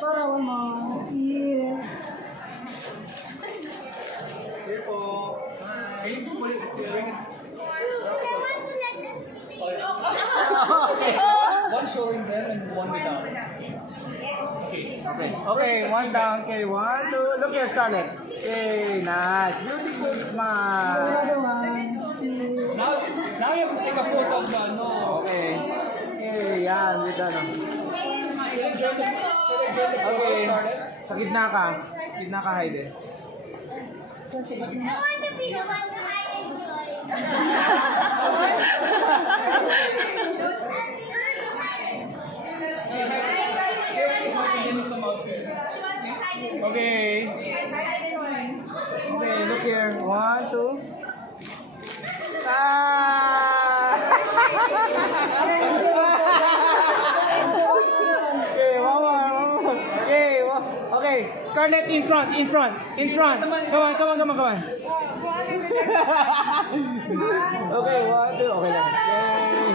Para mo. Yeah. Here po. Can you put it one showing there and one without. Okay, one down. Okay, one, two. Look here, Scarlett. Okay, nice. Beautiful smile. Now you have to take a photo of the no. Okay. Okay, yan. With ano. Okay. Sa gitna ka. Gitna ka, Heide. I want to be the one that I enjoy. Okay. Okay, look here. One, two. Ah! Okay, one more. Okay, Scarlett in front. Come on. Okay, one, two. Okay lang. Okay.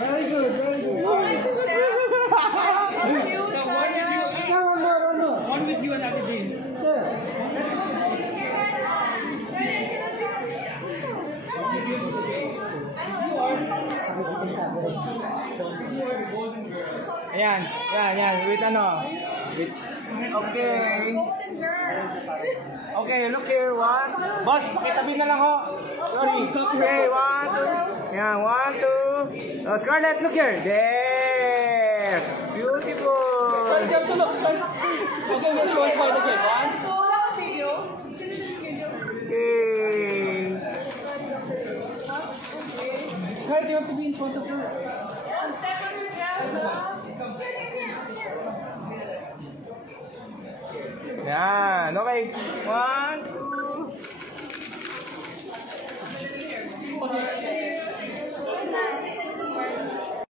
Very good. One with you and Ate Jane. Ayan. With ano? Okay. Okay, look here. One. Boss, pakitabi na lang ho. Sorry. Okay, one, two. Ayan, one, two. Scarlett, look here. There. Beautiful. Start to look. Okay, we'll show us how to get one. Okay. Scarlett, you have to be in front of her. Yan. Okay. One,